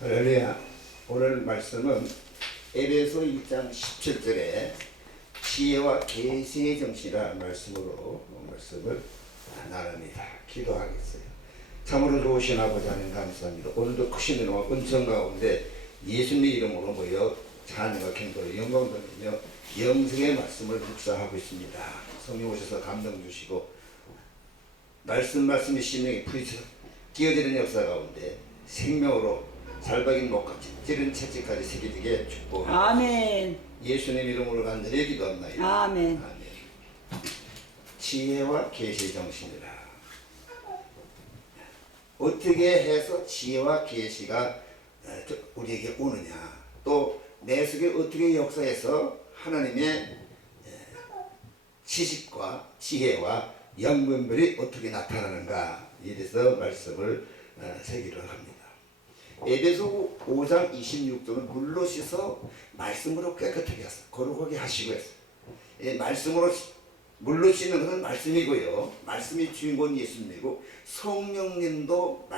할렐루야. 오늘 말씀은 에베소 1장 17절에 지혜와 계시의 정신이라는 말씀으로 말씀을 나눕니다. 기도하겠어요. 참으로 좋으신 아버지 하나님 감사합니다. 오늘도 크신 은혜와 은총 가운데 예수님의 이름으로 모여 찬양과 경배로 영광 돌리며 영생의 말씀을 묵상하고 있습니다. 성령 오셔서 감동 주시고 말씀이 심령에 부딪혀 끼어드는 역사 가운데 생명으로 살박인 목같이 찌른 채찍까지 새겨지게 축복합니다. 아멘. 예수님 이름으로 간절히 기도합니다. 아멘. 아멘. 지혜와 계시의 정신이라. 어떻게 해서 지혜와 계시가 우리에게 오느냐, 또 내 속에 어떻게 역사해서 하나님의 지식과 지혜와 영분별이 어떻게 나타나는가, 이에 대해서 말씀을 새기려 합니다. 에베소 5장 26절은 물로 씻어 말씀으로 깨끗하게 하소서, 거룩하게 하시고 했어요. 말씀으로 물로 씻는 것은 말씀이고요, 말씀이 주인공 예수님이고 성령님도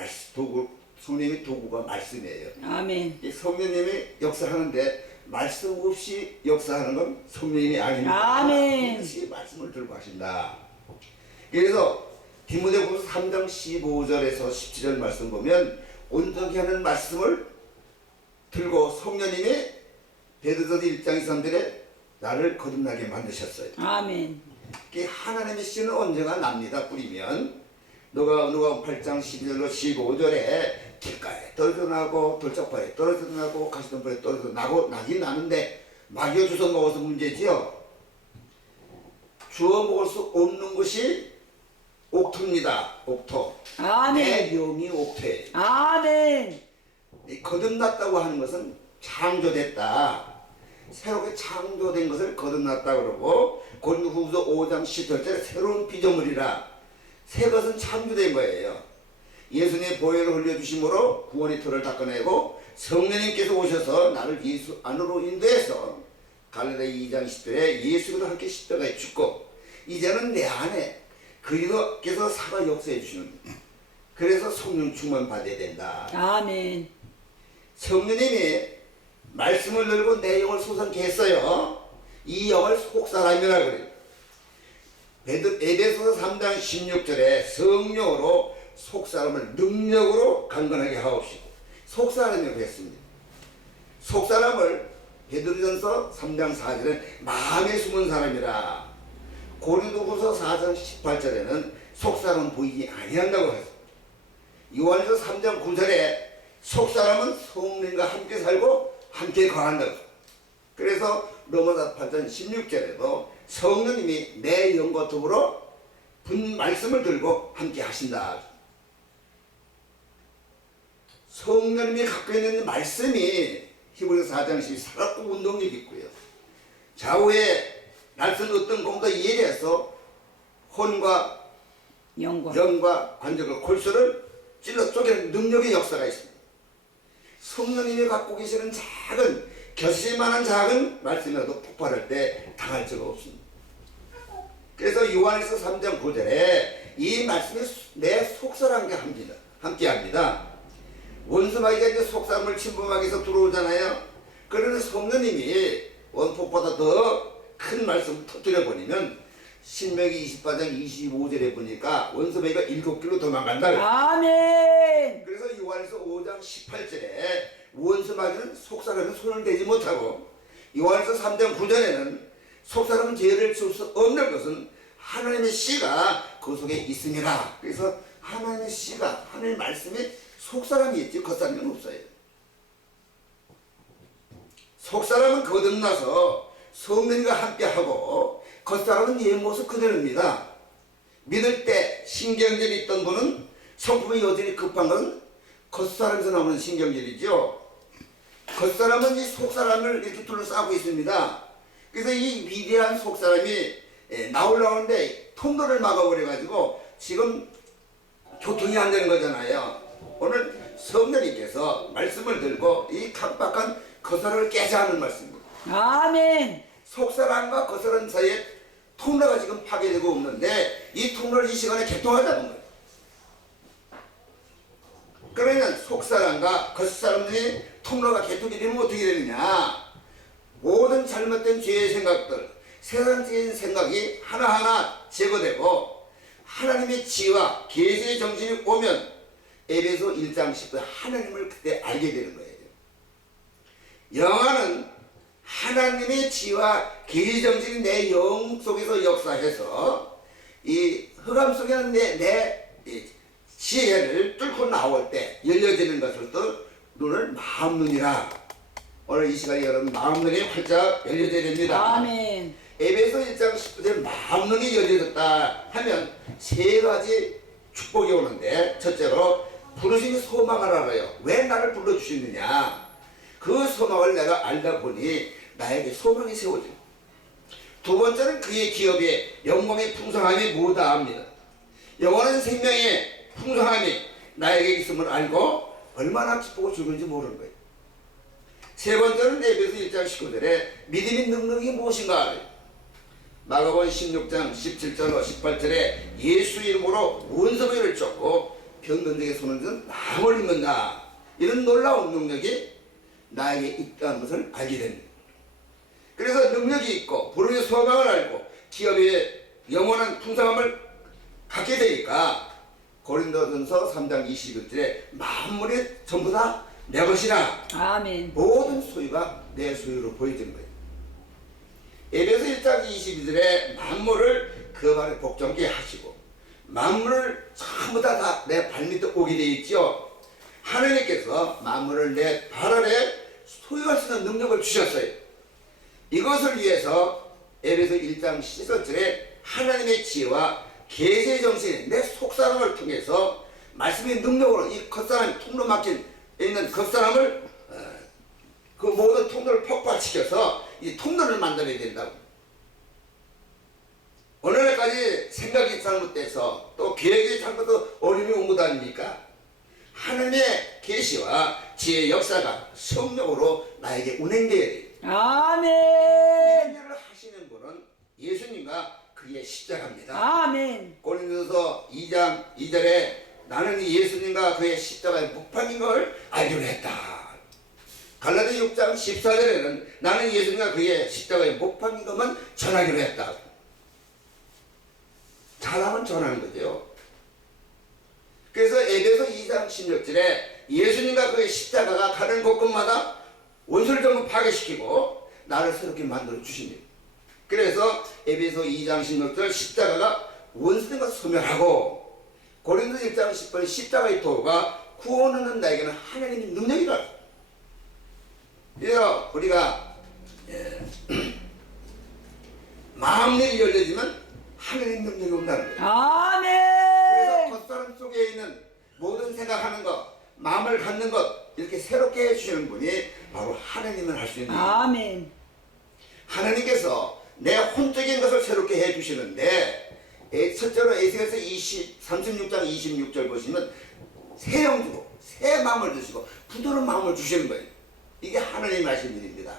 성령님의 도구가 말씀이에요. 아멘. 성령님이 역사하는데 말씀 없이 역사하는 건 성령님이 아닙니다. 아멘. 반드시 말씀을 들고 하신다. 그래서 디모데후서 3장 15절에서 17절 말씀 보면 온전히 하는 말씀을 들고 성령님이 베드로서 1장 2~3절에 나를 거듭나게 만드셨어요. 아멘. 하나님의 씨는 언제가 납니다. 뿌리면 누가 8장 12절로 15절에 길가에 떨어져 나고 돌짝바에 떨어져 나고 가시덤불에 떨어져 나고 나긴 나는데 막여 주워 먹어서 문제지요. 주워 먹을 수 없는 것이 옥토입니다. 옥토. 아멘. 내 영이 옥토예요. 아멘. 거듭났다고 하는 것은 창조됐다, 새롭게 창조된 것을 거듭났다 그러고, 고린도후서 5장 10절에 새로운 피조물이라, 새 것은 창조된 거예요. 예수님의 보혈을 흘려주심으로 구원의 틀을 닦아내고 성령님께서 오셔서 나를 예수 안으로 인도해서 갈라디아 2장 10절에 예수님과 함께 십자가에 죽고 이제는 내 안에 그리스도께서 살아 역사해 주시는, 그래서 성령 충만 받아야 된다. 아멘. 성령님이 말씀을 들고 내 영을 솟아게 했어요. 이 영을 속사람이라 그래요. 에베소서 3장 16절에 성령으로 속사람을 능력으로 강건하게 하옵시고, 속사람이라고 했습니다. 속사람을 베드로전서 3장 4절에 마음에 숨은 사람이라, 고린도후서 4장 18절에는 속사람은 보이지 아니한다고 했습니다. 요한일서 3장 9절에 속사람은 성령과 함께 살고 함께 거한다고. 그래서 로마서 8장 16절에도 성령님이 내 영과 더불어 말씀을 들고 함께 하신다. 성령님이 갖고 있는 말씀이 히브리서 4장 12 살았고 운동력이 있고요, 좌우에 날선 어떤 공도 이해해서 혼과 영과 관절과 골수를 찔러 쪼개는 능력의 역사가 있습니다. 성령님이 갖고 계시는 작은, 겨실만한 작은 말씀이라도 폭발할 때 당할 수가 없습니다. 그래서 요한일서 3장 9절에 이 말씀이 내 속사람과 함께 합니다. 원수마귀가 이제 속사람을 침범하기 위해서 들어오잖아요. 그러면 성령님이 원폭보다 더 큰 말씀을 터뜨려 버리면 신명기 28장 25절에 보니까 원수마귀가 7길로 도망간다. 아멘. 그래서 요한일서 5장 18절에 원수마귀는 속사람은 손을 대지 못하고, 요한일서 3장 9절에는 속사람은 죄를 지을 수 없는 것은 하나님의 씨가 그 속에 있음이라. 그래서 하나님의 씨가, 하나님의 말씀이 속사람이 있지 겉사람은 없어요. 속사람은 거듭나서 성령과 함께하고 겉사람은 옛 모습 그대로입니다. 믿을 때 신경질이 있던 분은 성품이 여전히 급한 것은 겉사람에서 나오는 신경질이죠. 겉사람은 이 속사람을 이렇게 둘러싸고 있습니다. 그래서 이 위대한 속사람이 나오려는데 통로를 막아버려가지고 지금 교통이 안 되는 거잖아요. 오늘 성령님께서 말씀을 들고 이 깜빡한 겉사람을 깨자 하는 말씀입니다. 아멘. 속사람과 겉사람 사이에 통로가 지금 파괴되고 없는데 이 통로를 이 시간에 개통하자는 거예요. 그러면 속사람과 겉사람의 통로가 개통이 되면 어떻게 되느냐? 모든 잘못된 죄의 생각들, 세상적인 생각이 하나하나 제거되고 하나님의 지혜와 계시의 정신이 오면 에베소 1장 10절 하나님을 그때 알게 되는 거예요. 영화는 하나님의 지혜와 계시 정신이 내 영 속에서 역사해서 이 흑암 속에는 내 지혜를 뚫고 나올 때 열려지는 것을 또 눈을 마음눈이라. 오늘 이 시간에 여러분 마음눈이 활짝 열려져야 됩니다. 아멘. 에베소 1장 10절에 마음눈이 열려졌다 하면 세 가지 축복이 오는데, 첫째로 부르심이 소망을 알아요. 왜 나를 불러주시느냐? 그 소망을 내가 알다 보니 나에게 소망이 세워져요. 두 번째는 그의 기업에 영광의 풍성함이 무다합니다. 영원한 생명의 풍성함이 나에게 있음을 알고 얼마나 기쁘고 즐거운지 모르는 거예요. 세 번째는 에베소 1장 19절에 믿음의 능력이 무엇인가 알아요. 마가복음 16장 17절로 18절에 예수 이름으로 원수를 쫓고 병든 자에게 손을 든 나음을 입는다. 이런 놀라운 능력이 나에게 있다는 것을 알게 됩니다. 그래서 능력이 있고 부르의 소망을 알고 기업의 영원한 풍성함을 갖게 되니까 고린도전서 3장 21절에 만물이 전부 다 내 것이라. 아멘. 모든 소유가 내 소유로 보여지는 거예요. 에베소 1장 22절에 만물을 그 발에 복종케 하시고 만물을 전부 다 내 발밑에 오게 되어 있죠. 하나님께서 만물을 내 발 아래 소유할 수 있는 능력을 주셨어요. 이것을 위해서 에베소 1장 14절에 하나님의 지혜와 계시의 정신이 내 속사람을 통해서 말씀의 능력으로 이 겉사람이 통로 막힌 있는 겉사람을 그 모든 통로를 폭발시켜서 이 통로를 만들어야 된다고. 오늘날까지 생각이 잘못돼서 또 계획이 잘못돼서 어려움이 온 것 아닙니까? 하나님의 계시와 지혜의 역사가 성령으로 나에게 운행되어야 돼요. 아멘. 이런 일을 하시는 분은 예수님과 그의 십자가입니다. 아멘. 고린도서 2장 2절에 나는 예수님과 그의 십자가의 묵판인 걸 알기로 했다. 갈라디아 6장 14절에는 나는 예수님과 그의 십자가의 묵판인 것만 전하기로 했다. 잘하면 전하는 거죠. 그래서 에베소 2장 16절에 예수님과 그의 십자가가 가는 곳곳마다 원수를 전부 파괴시키고 나를 새롭게 만들어 주십니다. 그래서 에베소 2장 16절 십자가가 원수들과 소멸하고 고린도 1장 10절 십자가의 도가 구원하는 나에게는 하나님의 능력이다. 그래서 우리가 마음이 열려지면 하나님의 능력이 온다는 거예요. 아멘. 그래서 겉사람 속에 있는 모든 생각하는 것, 마음을 갖는 것 이렇게 새롭게 해주시는 분이 바로 하나님을 할 수 있는 거예요. 아멘. 하나님께서 내 혼적인 것을 새롭게 해주시는데, 첫째로 에스겔서 36장 26절 보시면 새 영 주고 새 마음을 주시고 부드러운 마음을 주시는 거예요. 이게 하나님 하신 일입니다.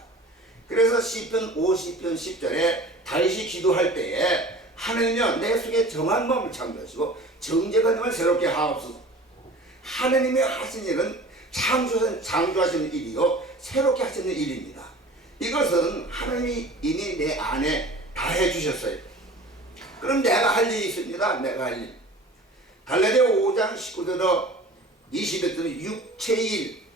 그래서 시편 50편 10절에 다윗이 기도할 때에 하나님이여 내 속에 정한 마음을 창조하시고 정죄관념을 새롭게 하옵소서. 하나님이 하신 일은 창조하시는 일이요 새롭게 하시는 일입니다. 이것은 하나님이 이미 내 안에 다 해주셨어요. 그럼 내가 할 일이 있습니다. 내가 할 일. 갈라디아 5장 19절로 20절은 육체의 일.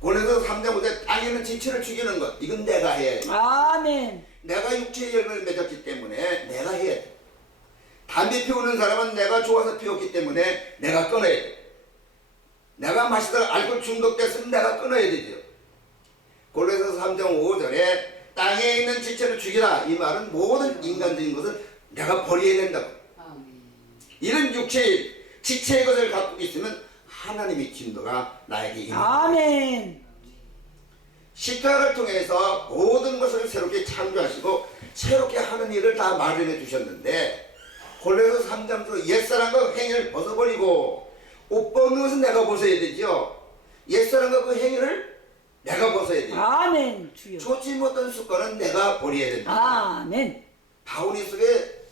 고린도서 3장 5절 땅에는 지체를 죽이는 것. 이건 내가 해야 돼. 아멘. 내가 육체의 열매를 맺었기 때문에 내가 해야 돼. 담배 피우는 사람은 내가 좋아서 피웠기 때문에 내가 끊어야 돼. 내가 마시다가 알코올 중독됐으면 내가 끊어야 되죠. 고린도서 3장 5절에 땅에 있는 지체를 죽이라. 이 말은 모든 인간적인 것을 내가 버려야 된다고. 이런 육체의 지체의 것을 갖고 있으면 하나님의 진도가 나에게 임합니다. 아멘. 십자가를 통해서 모든 것을 새롭게 창조하시고 새롭게 하는 일을 다 마련해 주셨는데, 골로새 3장으로 옛사람과 행위를 벗어버리고 옷 벗는 것은 내가 벗어야 되죠. 옛사람과 그 행위를 내가 벗어야 돼요. 아멘. 주여. 좋지 못한 습관은 내가 버려야 된다. 아멘. 바구니 속에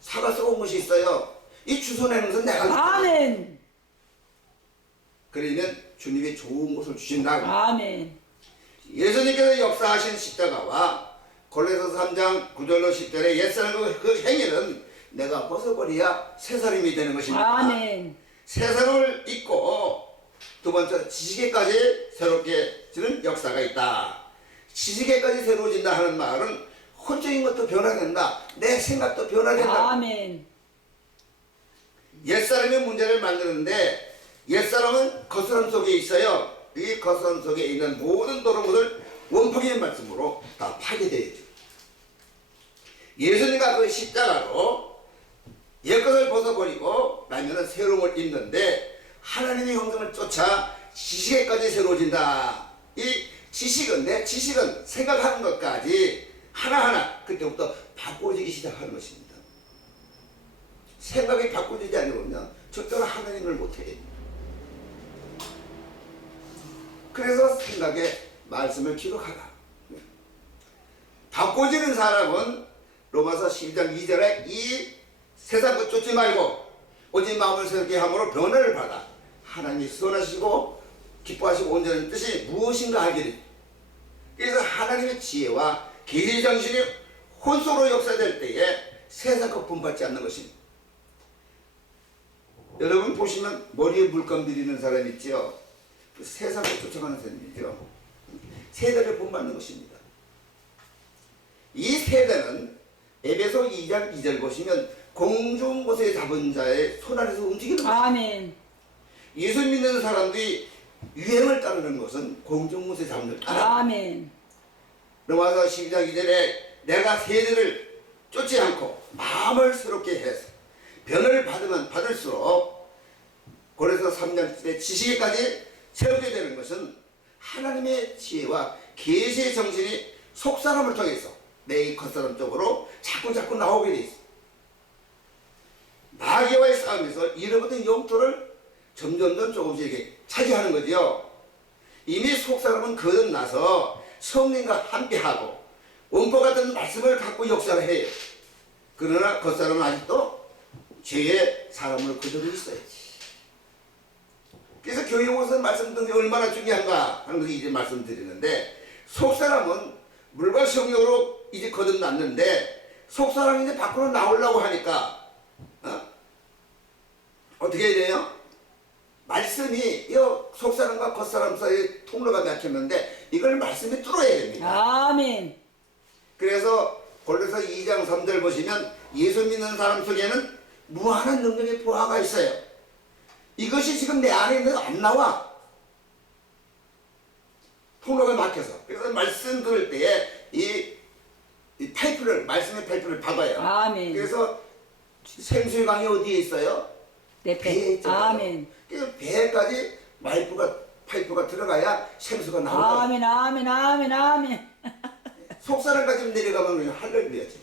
사과 썩은 것이 있어요. 이 주워내는 것은 내가 아멘. 그러면 주님이 좋은 것을 주신다고. 아멘. 예수님께서 역사하신 십자가와 골로새서 3장 9절로 10절의 옛사람 그 행위는 내가 벗어버려야 새사람이 되는 것입니다. 아멘. 새사람을 잊고 두 번째 지식에까지 새롭게 지는 역사가 있다. 지식에까지 새로워진다 하는 말은 혼적인 것도 변화된다. 내 생각도 변화된다. 아멘. 옛사람의 문제를 만드는데 옛사람은 겉사람 속에 있어요. 이 겉사람 속에 있는 모든 더러움을 원통의 말씀으로 다 파괴되어야죠. 예수님과 그 십자가로 옛것을 벗어버리고 나면은 새로움을 입는데 하나님의 형상을 쫓아 지식에까지 새로워진다. 이 지식은 내 지식은 생각하는 것까지 하나하나 그때부터 바꿔지기 시작하는 것입니다. 생각이 바꿔지지 않으면 절대로 하나님을 못해. 그래서 생각에 말씀을 기록하라. 바꿔지는 사람은 로마서 12장 2절에 이 세상 것 쫓지 말고 오직 마음을 새롭게 함으로 변화를 받아 하나님이 선하시고 기뻐하시고 온전한 뜻이 무엇인가 알게. 그래서 하나님의 지혜와 계시 정신이 혼속으로 역사될 때에 세상 것 본받지 않는 것입니다. 여러분 보시면 머리에 물감 들이는 사람 있죠. 그 세상 것 쫓아가는 사람이죠. 세대를 본받는 것입니다. 이 세대는 에베소 2장 2절 보시면 공중 곳에 잡은 자의 손 안에서 움직이는 것입니다. 아멘. 예수 믿는 사람들이 유행을 따르는 것은 공중 곳에 잡은 자를 따라. 아멘. 로마서 12장 2절에 내가 세대를 쫓지 않고 마음을 새롭게 해서 변을 받으면 받을수록 고레서 3장의 지식에까지 새롭게 되는 것은 하나님의 지혜와 계시의 정신이 속사람을 통해서 내 겉사람 쪽으로 자꾸 나오게 돼 있어. 마귀와의 싸움에서 잃어버린 영토를 점점 조금씩 이렇게 차지하는 거죠. 이미 속사람은 거듭나서 성령과 함께하고 원포 같은 말씀을 갖고 역사를 해요. 그러나 겉사람은 아직도 죄의 사람으로 그대로 있어요. 그래서 교회 오서 말씀 듣는 게 얼마나 중요한가 하는 것을 이제 말씀드리는데, 속사람은 물과 성령으로 이제 거듭났는데 속사람이 이제 밖으로 나오려고 하니까 어떻게 해야 돼요? 말씀이 이 속사람과 겉사람 사이에 통로가 막혔는데 이걸 말씀이 뚫어야 됩니다. 아멘. 그래서 골로새 2장 3절 보시면 예수 믿는 사람 속에는 무한한 능력의 보화가 있어요. 이것이 지금 내 안에 있는 안 나와. 통로가 막혀서. 그래서 말씀 들을 때에 이 파이프를, 말씀의 파이프를 박아요. 아멘. 그래서 생수의 강이 어디에 있어요? 내 배에 배. 있잖아요. 아멘. 그래서 배에까지 파이프가 들어가야 생수가 나오다. 아멘. 아멘. 아멘. 아멘. 속사람까지 내려가면 그냥 할렐루야지.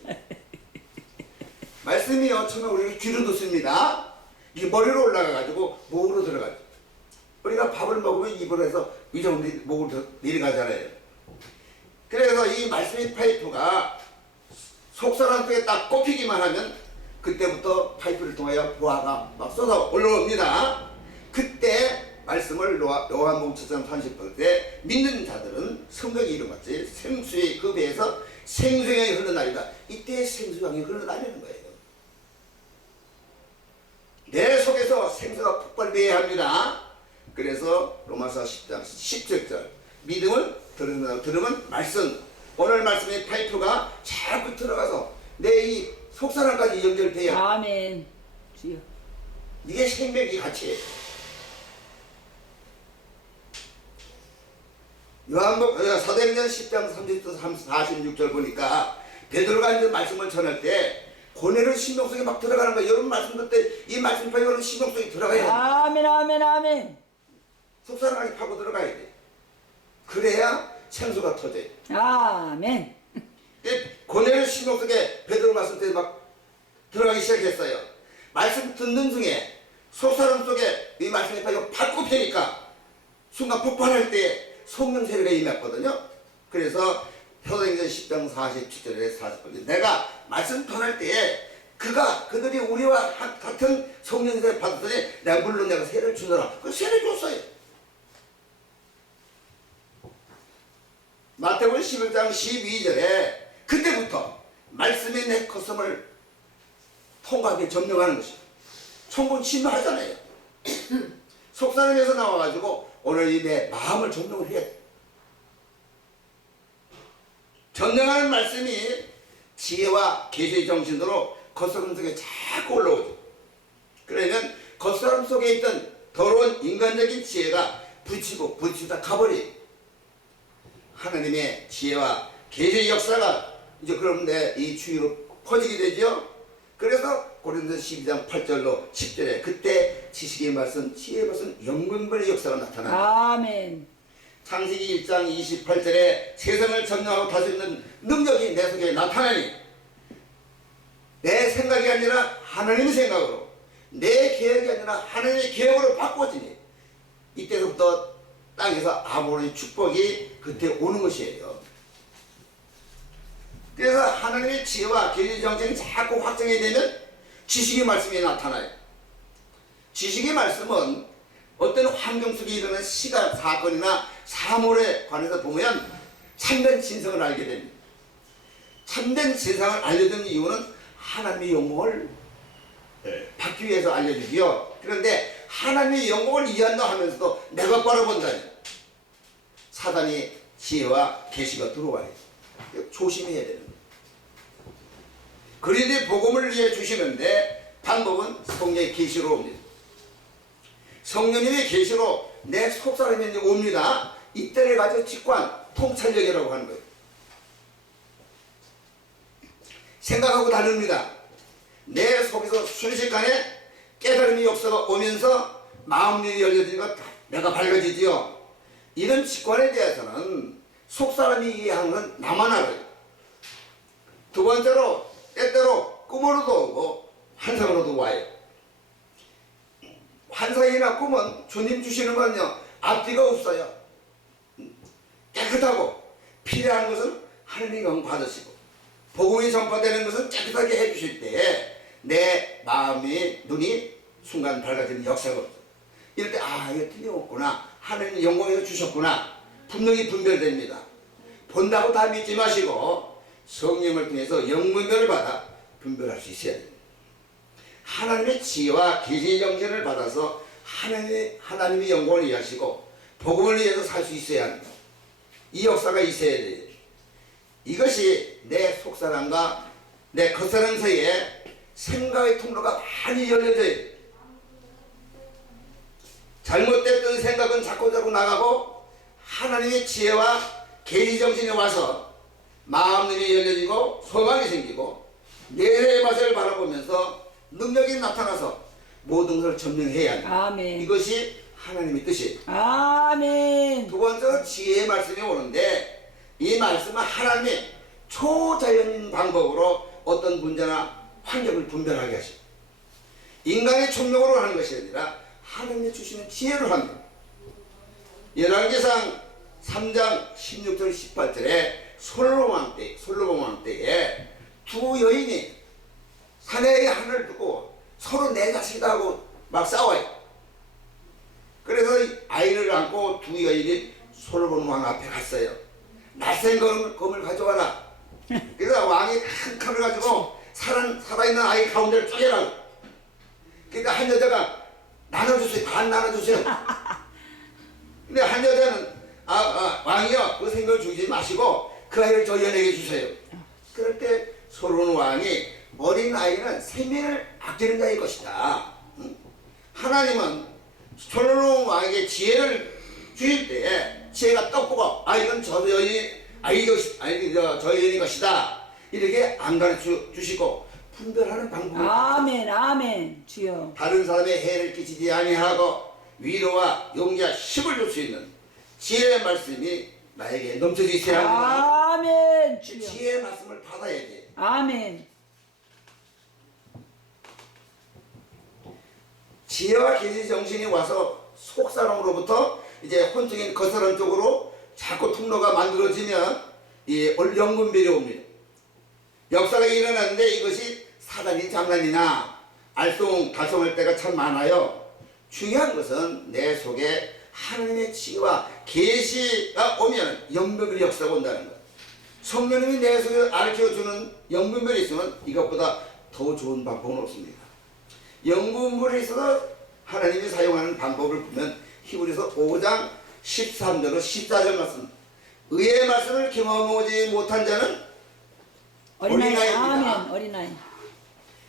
말씀이요, 처음에 우리가 귀로 듣습니다. 이게 머리로 올라가가지고 목으로 들어가죠. 우리가 밥을 먹으면 입으로 해서 위적으로 목으로 내려가잖아요. 그래서 이 말씀의 파이프가 속사람 쪽에 딱 꼽히기만 하면 그때부터 파이프를 통하여 보화가 막 쏟아 올라옵니다. 그때 말씀을 요한복음 7장 30절에 믿는 자들은 성경의 이름같이 생수의 그 배에서 생수강이 흘러나리다. 이때 생수강이 흘러나리는 거예요. 내 속에서 생수가 폭발되어야 합니다. 그래서 로마서 10장 17절 믿음을 들으면 말씀, 오늘 말씀의 파이프가 자꾸 들어가서 내 이 속사람까지 연결돼야 아멘. 주여. 이게 생명이 같이 사도행전 10장 46절 보니까 베드로가 이제 말씀을 전할 때 고뇌를 심령 속에 막 들어가는 거예요. 여러분 말씀 듣을 때 이 말씀 파이프는 심령 속에 들어가야 돼. 아멘. 아멘. 아멘. 속사람까지 파고 들어가야 돼. 그래야 생수가 터져요. 아멘. 고뇌를 심령 속에 베드로 말씀 때 막 들어가기 시작했어요. 말씀 듣는 중에 속사람 속에 이 말씀의 파이가 팍 꼽히니까 순간 폭발할 때 성령 세례가 임했거든요. 그래서 사도행전 10장 47절에 40절 내가 말씀 전할 때에 그들이 우리와 같은 성령 세례를 받았더니 내가 물론 내가 세례를 주더라. 그 세례 줬어요. 마태복음 11장 12절에 그때부터 말씀이 내 가슴을 통과하게 점령하는 것이에요. 천국은 침노하잖아요. 속사람에서 나와가지고 오늘 이 내 마음을 점령을 해야 돼. 점령하는 말씀이 지혜와 계시의 정신으로 겉사람 속에 자꾸 올라오죠. 그러면 겉사람 속에 있던 더러운 인간적인 지혜가 부딪히다 가버리. 하나님의 지혜와 계시의 역사가 이제 그런데 이 주위로 퍼지게 되죠. 그래서 고린도서 12장 8절로 10절에 그때 지식의 말씀, 지혜의 말씀, 영분별의 역사가 나타납니다. 아멘. 창세기 1장 28절에 세상을 점령하고 다스리는 능력이 내 속에 나타나니 내 생각이 아니라 하나님의 생각으로, 내 계획이 아니라 하나님의 계획으로 바꿔지니 이때부터 땅에서 아브라함의 축복이 그때 오는 것이에요. 그래서 하나님의 지혜와 계시 정신이 자꾸 확정이 되면 지식의 말씀이 나타나요. 지식의 말씀은 어떤 환경 속에 일어나는 시간, 사건이나 사물에 관해서 보면 참된 진성을 알게 됩니다. 참된 진상을 알려주는 이유는 하나님의 영광을 받기 위해서 알려주지요. 그런데 하나님의 영광을 이해한다 하면서도 내가 바라본다니 사단이 지혜와 계시가 들어와요. 조심해야 되는 거예요. 그리고 복음을 위해 주시는데 방법은 성령의 계시로 옵니다. 성령님의 계시로 내 속사람이 옵니다. 이때를 가지고 직관, 통찰력이라고 하는 거예요. 생각하고 다릅니다. 내 속에서 순식간에 깨달음의 역사가 오면서 마음이 열려지니까 내가 밝아지지요. 이런 직관에 대해서는 속사람이 이해하는 건 나만 알아요. 두 번째로 때때로 꿈으로도 오고 환상으로도 와요. 환상이나 꿈은 주님 주시는 건요 앞뒤가 없어요. 깨끗하고 필요한 것은 하나님이 영광 받으시고 복음이 전파되는 것은 깨끗하게 해주실 때에 내 마음이 눈이 순간 밝아지는 역사가 없어요. 이럴 때 이거 틀림없구나, 하나님이 영광에서 주셨구나 분명히 분별됩니다. 본다고 다 믿지 마시고 성령을 통해서 영분별을 받아 분별할 수 있어야 됩니다. 하나님의 지혜와 계시의 정신을 받아서 하나님의 영광을 이해하시고 복음을 위해서 살 수 있어야 합니다. 이 역사가 있어야 돼요. 이것이 내 속사람과 내 겉사람 사이에 생각의 통로가 많이 열려져요. 잘못됐던 생각은 자꾸 나가고 하나님의 지혜와 계시 정신이 와서 마음 눈이 열려지고 소망이 생기고 내래의 맛을 바라보면서 능력이 나타나서 모든 것을 점령해야 한다. 아멘. 이것이 하나님의 뜻이에요. 아멘. 두 번째로 지혜의 말씀이 오는데 이 말씀은 하나님의 초자연인 방법으로 어떤 문제나 환경을 분별하게 하십니다. 인간의 총력으로 하는 것이 아니라 하나님이 주시는 지혜로 합니다. 열왕기상 3장 16절 18절에 솔로몬 왕 때에 두 여인이 산에 하늘을 두고 서로 내 자식이다 하고 막 싸워요. 그래서 아이를 안고 두 여인이 솔로몬 왕 앞에 갔어요. 낯선 검을 가져와라. 그래서 왕이 큰 칼을 가지고 살아있는 아이 가운데를 쪼개라고. 그러니까 한 여자가 나눠주세요. 반 나눠주세요. 근데 한 여자는 왕이요 그 생명을 주지 마시고 그 아이를 저 여인에게 주세요. 그럴 때 솔로몬 왕이 어린 아이는 생명을 아끼는 자일 것이다. 하나님은 솔로몬 왕에게 지혜를 주실 때에 지혜가 떡보고 이건 저 여인의 것이다. 이렇게 안 가르쳐 주시고 분별하는 방법을 아멘. 아멘. 주여. 다른 사람의 해를 끼치지 아니하고 위로와 용기와 힘을 줄 수 있는 지혜의 말씀이 나에게 넘쳐져 있어야 합니다. 아멘. 주여. 지혜의 말씀을 받아야 돼. 아멘. 지혜와 계시 정신이 와서 속사람으로부터 이제 혼적인 겉사람 쪽으로 자꾸 통로가 만들어지면 이 영분별이 옵니다. 역사가 일어나는데 이것이 사단이 장난이나 알쏭달쏭할 때가 참 많아요. 중요한 것은 내 속에 하나님의 지혜와 계시가 오면 영분별의 역사가 온다는 것. 성령님이 내 속에 알려주는 영분별이 있으면 이것보다 더 좋은 방법은 없습니다. 영분별에 있어서 하나님이 사용하는 방법을 보면 히브리서 5장 13절로 14절 말씀. 의의 말씀을 경험하지 못한 자는 어린아이. 어린아이입니다. 아멘. 어린아이.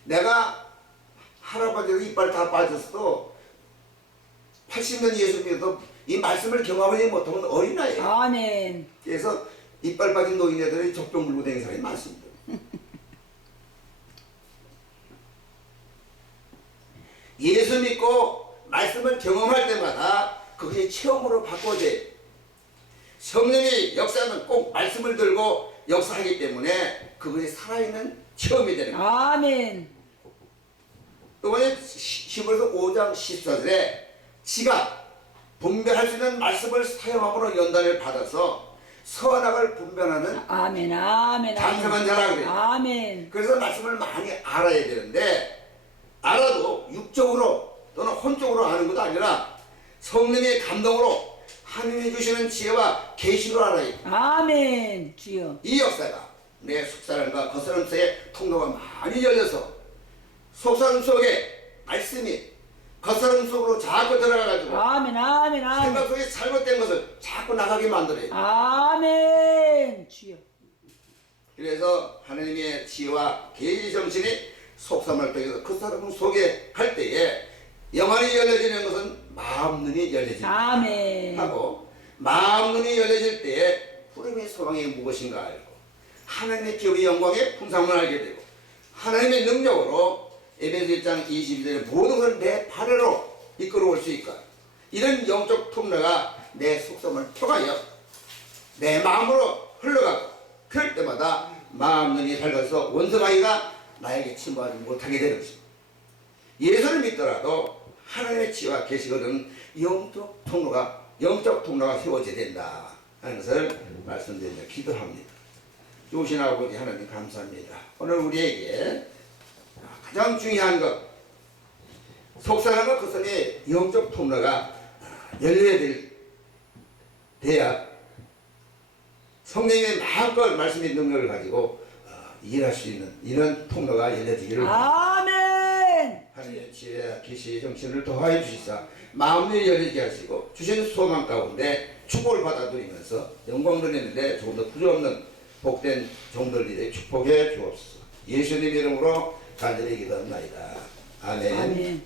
내가 할아버지가 이빨 다 빠졌어도 80년 예수 믿어도 이 말씀을 경험하지 못하면 어린아이예요. 아멘. 그래서 이빨 빠진 노인네들이 족병 물고 다니는 사람이 많습니다. 예수 믿고 말씀을 경험할 때마다 그것이 체험으로 바꿔져요. 성령이 역사는 꼭 말씀을 들고 역사하기 때문에 그것이 살아있는 체험이 되는 거예요. 아멘. 이번에 히브리서 5장 14절에 지가 분별할 수 있는 말씀을 사용함으로 연단을 받아서 선악을 분별하는 아멘. 아멘. 장성한 자라 그래요. 아멘. 그래서 말씀을 많이 알아야 되는데 알아도 육적으로 또는 혼적으로 아는 것도 아니라 성령의 감동으로 하나님이 주시는 지혜와 계시로 알아야 돼요. 아멘. 주여. 이 역사가 내 속사람과 겉사람 사이의 통로가 많이 열려서 속사람 속에 말씀이 겉사람 속으로 자꾸 들어가가지고 아멘. 아멘. 아멘. 생각 속에 잘못된 것을 자꾸 나가게 만들어요. 아멘. 주여. 그래서 하나님의 지혜와 계시 정신이 속사람을 통해서 그 사람 속에 할 때에 영안이 열려지는 것은 마음 눈이 열려진다 아멘. 하고 마음 눈이 열려질 때에 푸름의 소망이 무엇인가 알고 하나님의 기업의 영광의 풍성을 알게 되고 하나님의 능력으로 에베소 1장 22절에 모든 것을 내 발으로 이끌어올 수 있고 이런 영적 통로가 내 속성을 통하여 내 마음으로 흘러가고 그럴 때마다 마음 눈이 밝아서 원성아이가 나에게 침범하지 못하게 되는 것입니다. 예수를 믿더라도 하나님의 지혜와 계시거든 영적 통로가 세워져야 된다 하는 것을 말씀드리며 기도합니다. 좋으신 아버지 하나님 감사합니다. 오늘 우리에게 가장 중요한 것 속사람과 그 사이의 영적 통로가 열려야 돼야 성령의 마음껏 말씀의 능력을 가지고 일할 수 있는 이런 통로가 열려지기를 아멘. 하나님의 지혜와 계시의 정신을 더하여 주시사 마음을 열리게 하시고 주신 소망 가운데 축복을 받아 누리면서 영광 누리는데 조금 더 부족없는 복된 종들이 축복해 주옵소서. 예수님 이름으로 간절히 기도합니다. 아멘. 아멘.